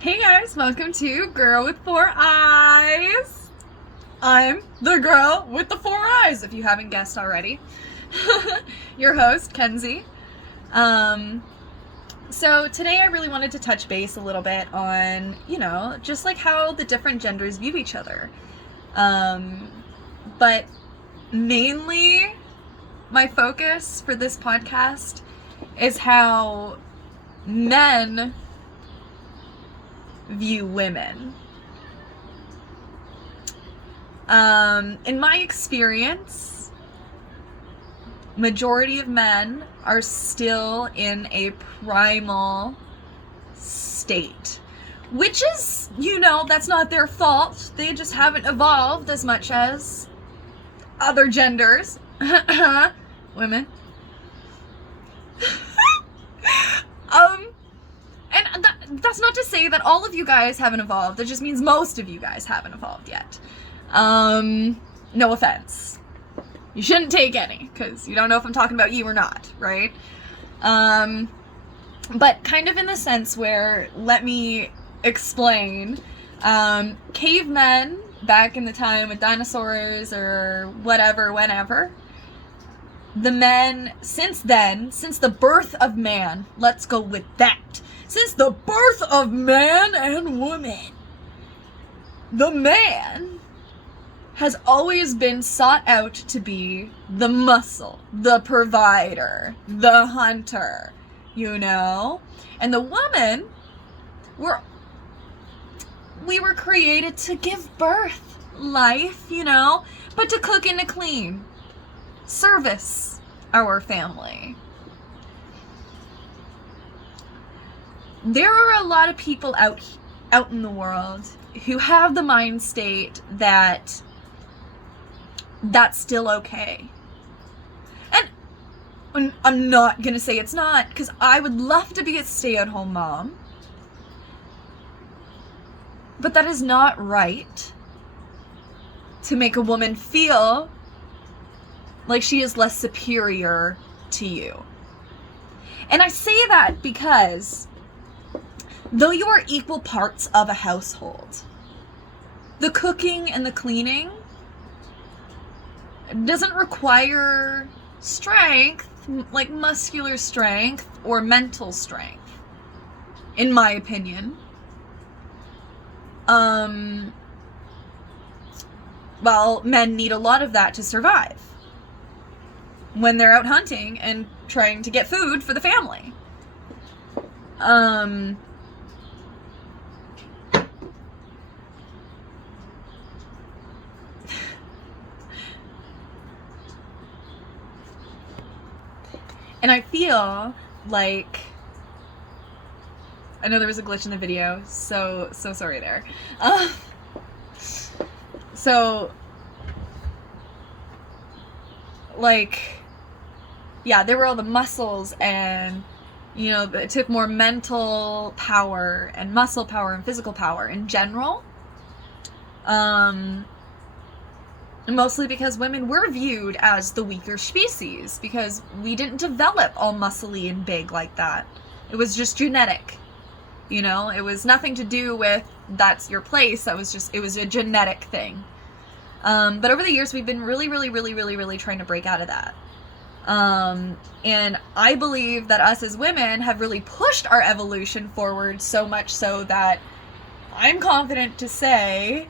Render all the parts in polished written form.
Hey guys, welcome to Girl with Four Eyes. I'm the girl with the four eyes, if you haven't guessed already. Your host, Kenzie. So today I really wanted to touch base a little bit on, just like how the different genders view each other. But mainly my focus for this podcast is how men view women. In my experience, majority of men are still in a primal state, which is, that's not their fault. They just haven't evolved as much as other genders. Women. And that's not to say that all of you guys haven't evolved. That just means most of you guys haven't evolved yet. No offense. You shouldn't take any, because you don't know if I'm talking about you or not, right? But kind of in the sense where, let me explain, cavemen back in the time with dinosaurs or whatever, whenever, the men, since the birth of man, let's go with that. Since the birth of man and woman, the man has always been sought out to be the muscle, the provider, the hunter, And the woman, we were created to give birth, life, but to cook and to clean, service our family. There are a lot of people out in the world who have the mind state that that's still okay. And I'm not gonna say it's not, because I would love to be a stay-at-home mom. But that is not right to make a woman feel like she is less superior to you. And I say that because though you are equal parts of a household, the cooking and the cleaning doesn't require strength, like muscular strength or mental strength, in my opinion. Well, men need a lot of that to survive when they're out hunting and trying to get food for the family. And I feel like, I know there was a glitch in the video, so sorry there. There were all the muscles, and it took more mental power and muscle power and physical power in general. Mostly because women were viewed as the weaker species, because we didn't develop all muscly and big like that. It was just genetic. It was nothing to do with that's your place. It was a genetic thing. But over the years, we've been really, really, really, really, really trying to break out of that. And I believe that us as women have really pushed our evolution forward, so much so that I'm confident to say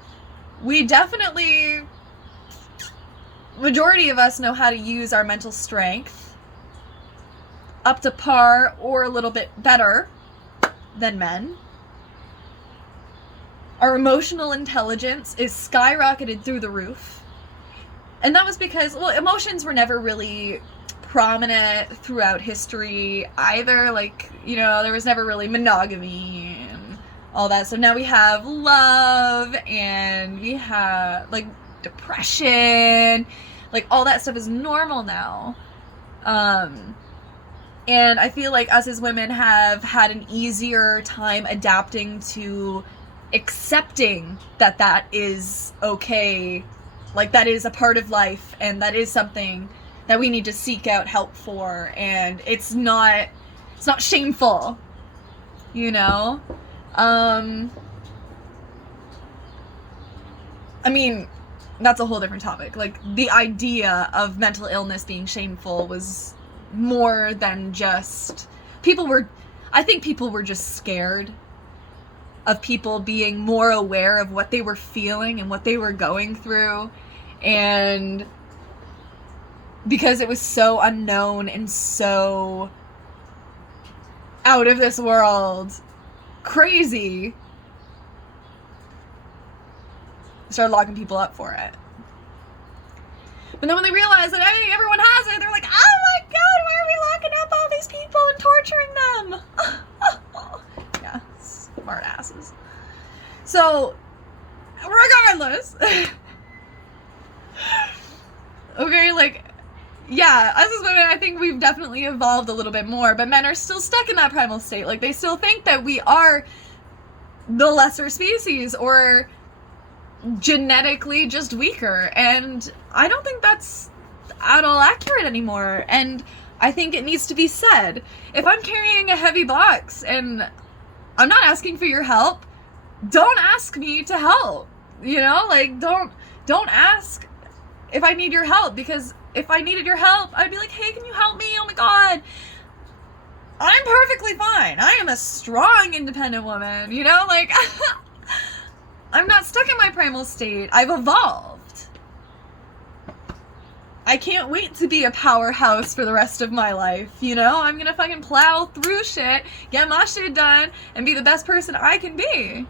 we definitely, majority of us know how to use our mental strength up to par or a little bit better than men. Our emotional intelligence is skyrocketed through the roof. And that was because, emotions were never really prominent throughout history either. There was never really monogamy and all that. So now we have love, and we have, depression. All that stuff is normal now. And I feel like us as women have had an easier time adapting to accepting that is okay. That is a part of life, and that is something that we need to seek out help for, and it's not shameful, I mean, that's a whole different topic. Like, the idea of mental illness being shameful was more than just... I think people were just scared of people being more aware of what they were feeling and what they were going through. And because it was so unknown and so out of this world, crazy, started locking people up for it. But then when they realized that, hey, everyone has it, they're like, oh my god, why are we locking up all these people and torturing them? Yeah, smart asses. So, regardless, okay, like, yeah, us as women, I think we've definitely evolved a little bit more, but men are still stuck in that primal state. Like, they still think that we are the lesser species, or genetically just weaker, and I don't think that's at all accurate anymore. And I think it needs to be said. If I'm carrying a heavy box and I'm not asking for your help, don't ask me to help. You know, like, don't ask if I need your help, because if I needed your help, I'd be like, hey, can you help me? Oh my god, I'm perfectly fine. I am a strong, independent woman, you know, like, I'm not stuck in my primal state. I've evolved. I can't wait to be a powerhouse for the rest of my life, you know? I'm gonna fucking plow through shit, get my shit done, and be the best person I can be.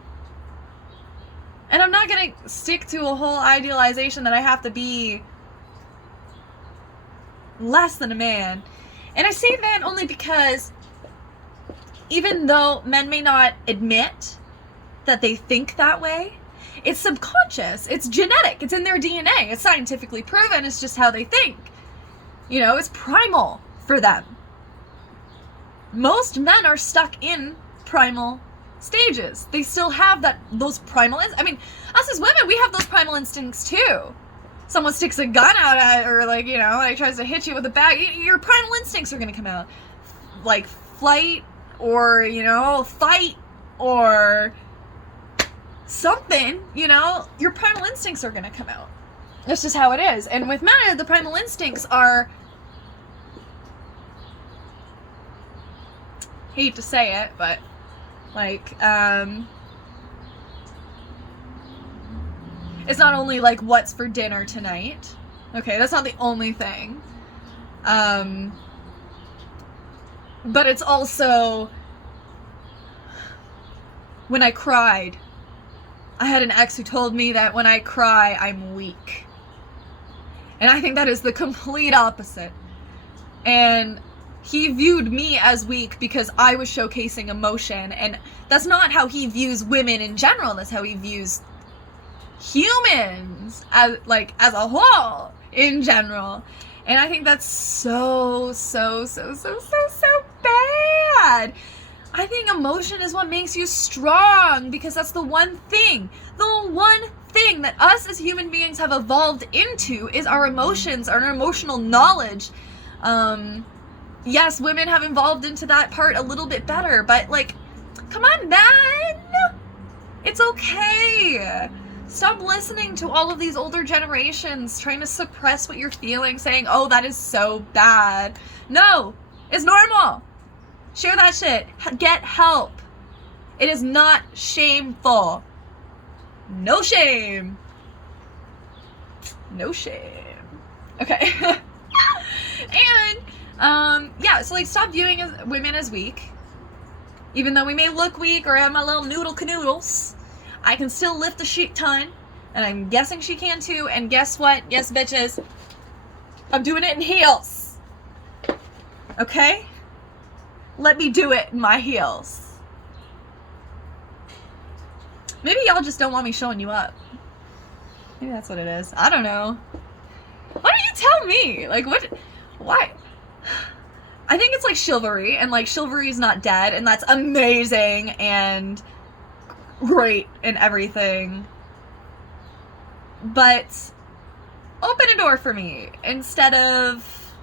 And I'm not gonna stick to a whole idealization that I have to be less than a man. And I say that only because even though men may not admit that they think that way, it's subconscious, it's genetic, it's in their DNA, it's scientifically proven, it's just how they think. You know, it's primal for them. Most men are stuck in primal stages. They still have those primal, I mean, us as women, we have those primal instincts too. Someone sticks a gun out at, or like, you know, like tries to hit you with a bag, your primal instincts are gonna come out. Like flight, or, you know, fight, or something, you know, your primal instincts are gonna come out. That's just how it is. And with men, the primal instincts are, hate to say it, but like, it's not only like what's for dinner tonight. Okay, that's not the only thing. But it's also when I cried. I had an ex who told me that when I cry, I'm weak. And I think that is the complete opposite. And he viewed me as weak because I was showcasing emotion. And that's not how he views women in general. That's how he views humans as a whole in general. And I think that's so bad. I think emotion is what makes you strong, because that's the one thing that us as human beings have evolved into is our emotions, our emotional knowledge. Yes, women have evolved into that part a little bit better, but like, come on, man! It's okay. Stop listening to all of these older generations trying to suppress what you're feeling, saying, oh, that is so bad. No, it's normal. Share that shit. Get help. It is not shameful. No shame. No shame. Okay. And, yeah, so like, stop viewing women as weak. Even though we may look weak or have my little noodle canoodles, I can still lift a shit ton, and I'm guessing she can too. And guess what? Yes, bitches, I'm doing it in heels. Okay? Let me do it in my heels. Maybe y'all just don't want me showing you up. Maybe that's what it is. I don't know. Why don't you tell me? Like, what? Why? I think it's like chivalry, and like, chivalry's not dead, and that's amazing and great and everything. But open a door for me instead of,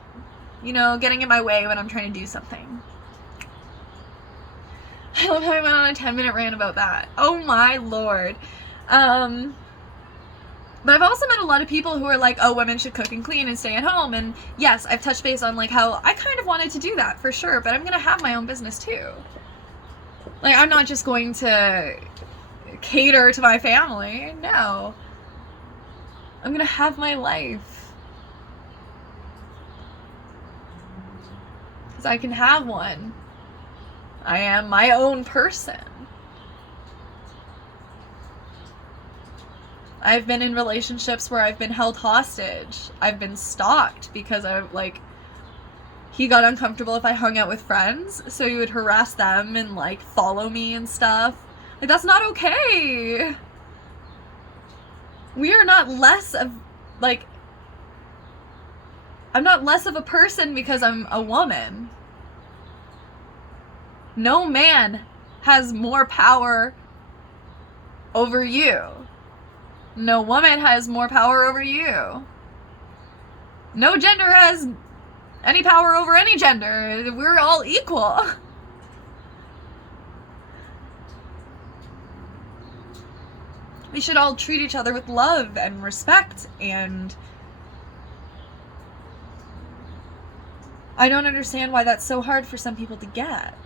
you know, getting in my way when I'm trying to do something. I love how I went on a 10-minute rant about that. Oh my lord. But I've also met a lot of people who are like, oh, women should cook and clean and stay at home. And yes, I've touched base on like how I kind of wanted to do that for sure, but I'm going to have my own business too. Like, I'm not just going to cater to my family. No. I'm going to have my life. Because I can have one. I am my own person. I've been in relationships where I've been held hostage. I've been stalked because he got uncomfortable if I hung out with friends, so he would harass them and, like, follow me and stuff. Like, that's not okay. We are not less of, like, I'm not less of a person because I'm a woman. No man has more power over you. No woman has more power over you. No gender has any power over any gender. We're all equal. We should all treat each other with love and respect, and I don't understand why that's so hard for some people to get.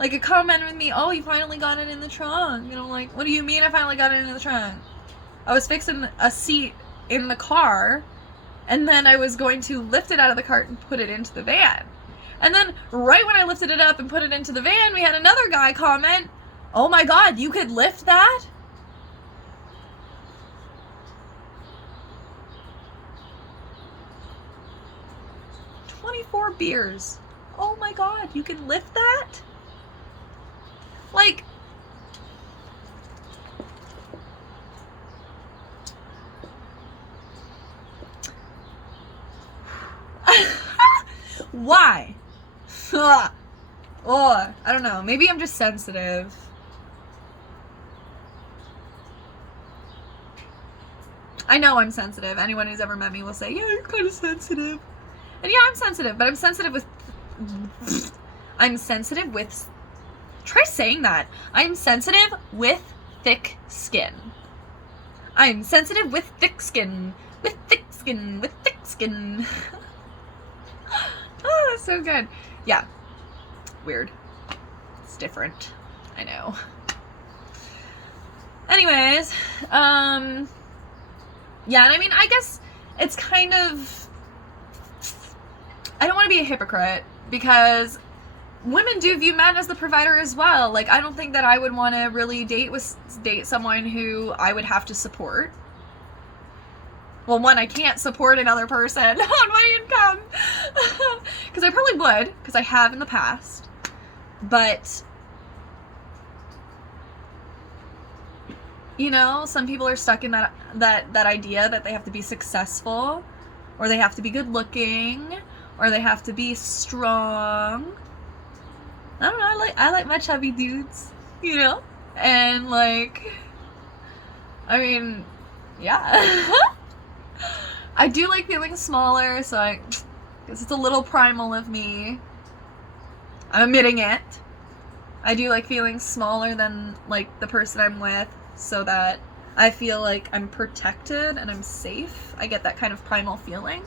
Like, a comment with me, oh, you finally got it in the trunk. And I'm like, what do you mean I finally got it in the trunk? I was fixing a seat in the car, and then I was going to lift it out of the cart and put it into the van. And then right when I lifted it up and put it into the van, we had another guy comment, oh my god, you could lift that? $24 beers. Oh my god, you can lift that? Like, why? Oh, I don't know. Maybe I'm just sensitive. I know I'm sensitive. Anyone who's ever met me will say, yeah, you're kind of sensitive. And yeah, I'm sensitive, but I'm sensitive with try saying that. I'm sensitive with thick skin. I'm sensitive with thick skin. With thick skin. With thick skin. Oh, that's so good. Yeah. Weird. It's different. I know. Anyways, yeah, and I mean, I guess it's kind of, I don't want to be a hypocrite, because women do view men as the provider as well. Like, I don't think that I would want to really date someone who I would have to support. Well, one, I can't support another person on my income. Because I probably would, because I have in the past. But, you know, some people are stuck in that idea that they have to be successful, or they have to be good looking, or they have to be strong. I don't know, I like my chubby dudes, you know? And, like, I mean, yeah. I do like feeling smaller, so I guess it's a little primal of me. I'm admitting it. I do like feeling smaller than, like, the person I'm with, so that I feel like I'm protected and I'm safe. I get that kind of primal feeling.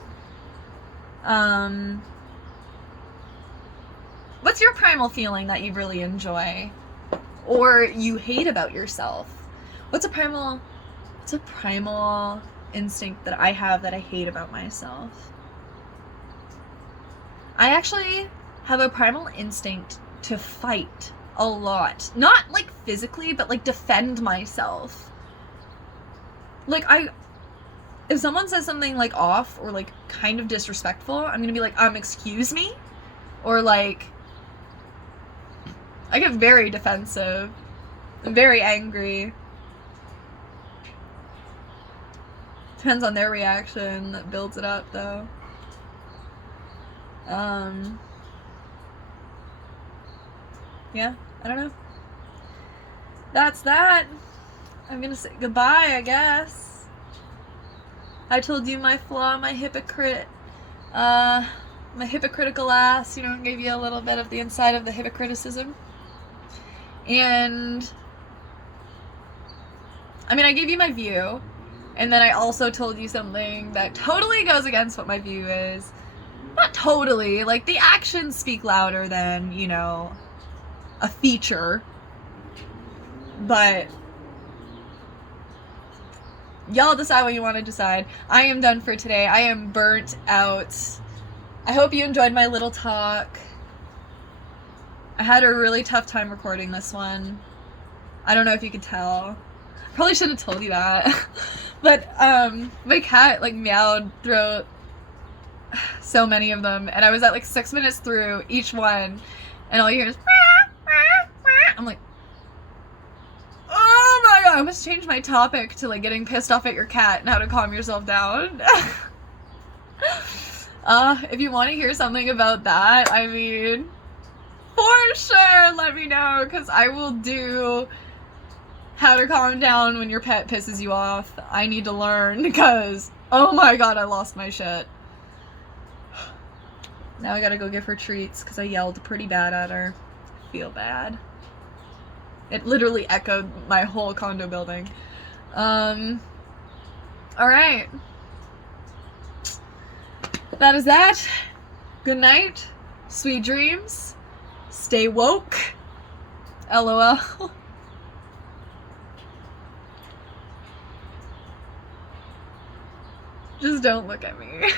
What's your primal feeling that you really enjoy? Or you hate about yourself? What's a primal instinct that I have that I hate about myself? I actually have a primal instinct to fight a lot. Not, like, physically, but, like, defend myself. Like, if someone says something, like, off or, like, kind of disrespectful, I'm gonna be like, excuse me? Or, like, I get very defensive. I'm very angry. Depends on their reaction that builds it up, though. Yeah, I don't know. That's that. I'm gonna say goodbye, I guess. I told you my flaw, my hypocritical ass, you know, gave you a little bit of the inside of the hypocriticism. And I mean, I gave you my view, and then I also told you something that totally goes against what my view is. Not totally, like the actions speak louder than, you know, a feature. But y'all decide what you want to decide. I am done for today. I am burnt out. I hope you enjoyed my little talk. I had a really tough time recording this one. I don't know if you could tell. Probably should have told you that. But my cat like meowed through so many of them, and I was at like 6 minutes through each one, and all you hear is I'm like, oh my god, I must change my topic to like getting pissed off at your cat and how to calm yourself down. If you want to hear something about that, I mean, for sure let me know, because I will do how to calm down when your pet pisses you off. I need to learn, because oh my god, I lost my shit. Now I gotta go give her treats because I yelled pretty bad at her. I feel bad. It literally echoed my whole condo building. Alright. That is that. Good night. Sweet dreams. Stay woke. LOL. Just don't look at me.